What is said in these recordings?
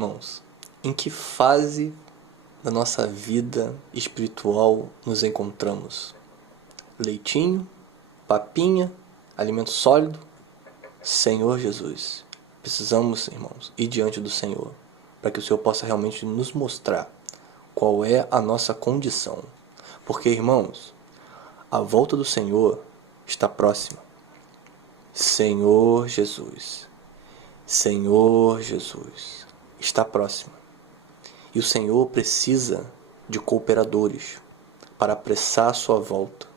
Irmãos, em que fase da nossa vida espiritual nos encontramos? Leitinho, papinha, alimento sólido? Senhor Jesus, precisamos, irmãos, ir diante do Senhor, para que o Senhor possa realmente nos mostrar qual é a nossa condição. Porque, irmãos, a volta do Senhor está próxima. Senhor Jesus, Senhor Jesus, está próxima. E o Senhor precisa de cooperadores para apressar a sua volta.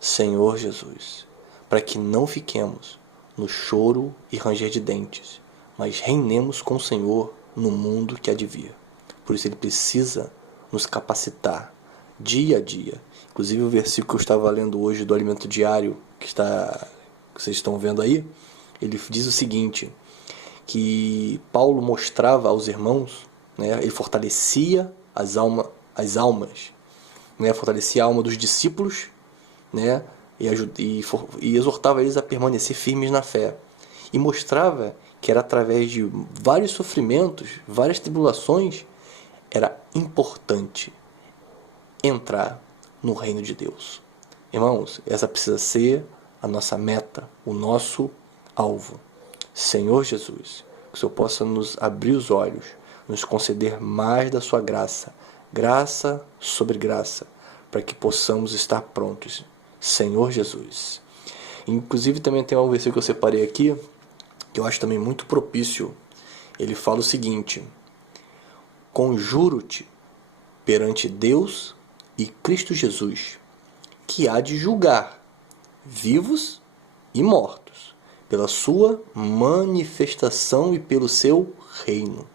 Senhor Jesus, para que não fiquemos no choro e ranger de dentes, mas reinemos com o Senhor no mundo que há de vir. Por isso ele precisa nos capacitar dia a dia. Inclusive o versículo que eu estava lendo hoje do alimento diário, que vocês estão vendo aí, ele diz o seguinte, que Paulo mostrava aos irmãos, né, ele fortalecia as almas, né, fortalecia a alma dos discípulos, né, e exortava eles a permanecer firmes na fé. E mostrava que era através de vários sofrimentos, várias tribulações, era importante entrar no reino de Deus. Irmãos, essa precisa ser a nossa meta, o nosso alvo. Senhor Jesus, que o Senhor possa nos abrir os olhos, nos conceder mais da sua graça, graça sobre graça, para que possamos estar prontos. Senhor Jesus. Inclusive também tem um versículo que eu separei aqui, que eu acho também muito propício. Ele fala o seguinte: conjuro-te perante Deus e Cristo Jesus, que há de julgar vivos e mortos, pela sua manifestação e pelo seu reino.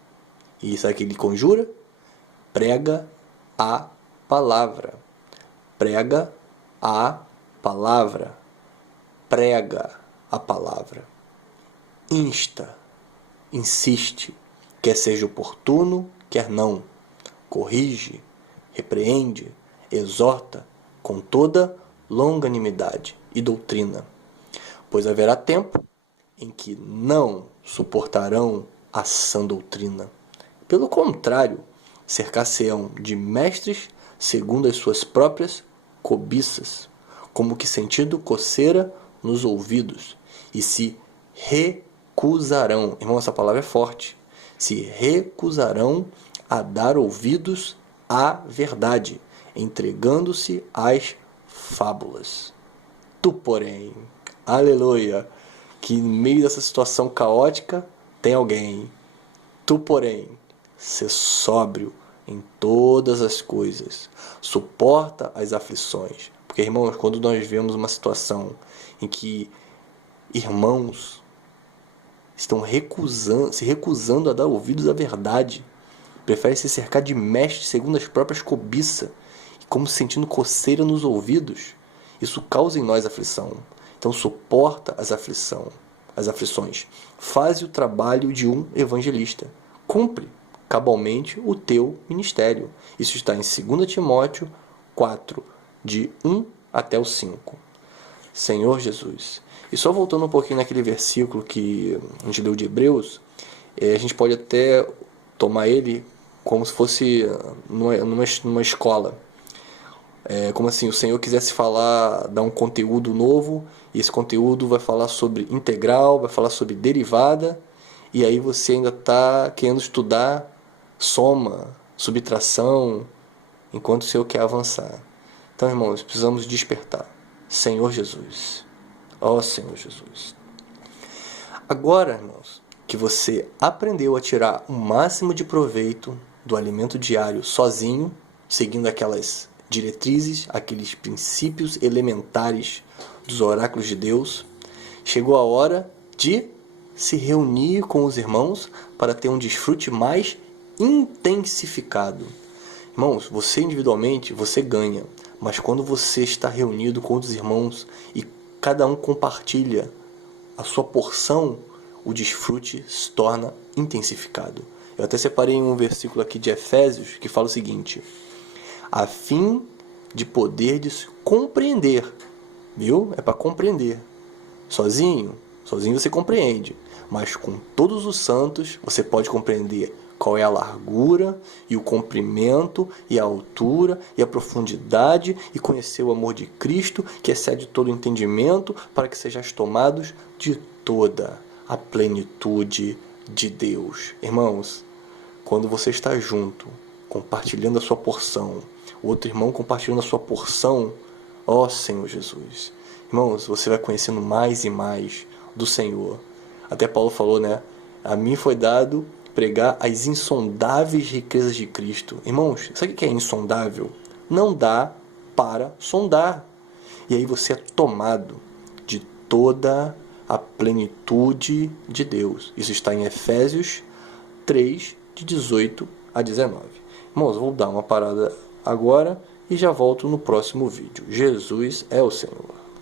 E sabe o que ele conjura? Prega a palavra. Prega a palavra. Prega a palavra. Insta, insiste, quer seja oportuno, quer não. Corrige, repreende, exorta com toda longanimidade e doutrina. Pois haverá tempo em que não suportarão a sã doutrina. Pelo contrário, cercar-se-ão de mestres segundo as suas próprias cobiças, como que sentindo coceira nos ouvidos, e se recusarão, irmão, essa palavra é forte, se recusarão a dar ouvidos à verdade, entregando-se às fábulas. Tu, porém, aleluia, que no meio dessa situação caótica tem alguém. Tu, porém, ser sóbrio em todas as coisas, suporta as aflições. Porque, irmãos, quando nós vemos uma situação em que irmãos estão se recusando a dar ouvidos à verdade, preferem se cercar de mestres segundo as próprias cobiças, como sentindo coceira nos ouvidos, isso causa em nós aflição. Então suporta as aflições. Faze o trabalho de um evangelista. Cumpre cabalmente o teu ministério. Isso está em 2 Timóteo 4, de 1 até o 5. Senhor Jesus. E só voltando um pouquinho naquele versículo que a gente leu de Hebreus, a gente pode até tomar ele como se fosse numa escola. Como assim, o Senhor quisesse dar um conteúdo novo, e esse conteúdo vai falar sobre integral, vai falar sobre derivada, e aí você ainda está querendo estudar soma, subtração, enquanto o Senhor quer avançar. Então, irmãos, precisamos despertar. Senhor Jesus. Ó Senhor Jesus. Agora, irmãos, que você aprendeu a tirar o máximo de proveito do alimento diário sozinho, seguindo aquelas diretrizes, aqueles princípios elementares dos oráculos de Deus, chegou a hora de se reunir com os irmãos para ter um desfrute mais intensificado. Irmãos, você individualmente, você ganha, mas quando você está reunido com os irmãos e cada um compartilha a sua porção, o desfrute se torna intensificado. Eu até separei um versículo aqui de Efésios que fala o seguinte: a fim de poderdes compreender. Viu? É para compreender. Sozinho você compreende. Mas com todos os santos você pode compreender qual é a largura, e o comprimento, e a altura, e a profundidade, e conhecer o amor de Cristo, que excede todo entendimento, para que sejais tomados de toda a plenitude de Deus. Irmãos, quando você está junto, compartilhando a sua porção, o outro irmão compartilhando a sua porção, ó Senhor Jesus. Irmãos, você vai conhecendo mais e mais do Senhor. Até Paulo falou, né? A mim foi dado pregar as insondáveis riquezas de Cristo. Irmãos, sabe o que é insondável? Não dá para sondar. E aí você é tomado de toda a plenitude de Deus. Isso está em Efésios 3, de 18 a 19. Irmãos, eu vou dar uma parada agora e já volto no próximo vídeo. Jesus é o Senhor.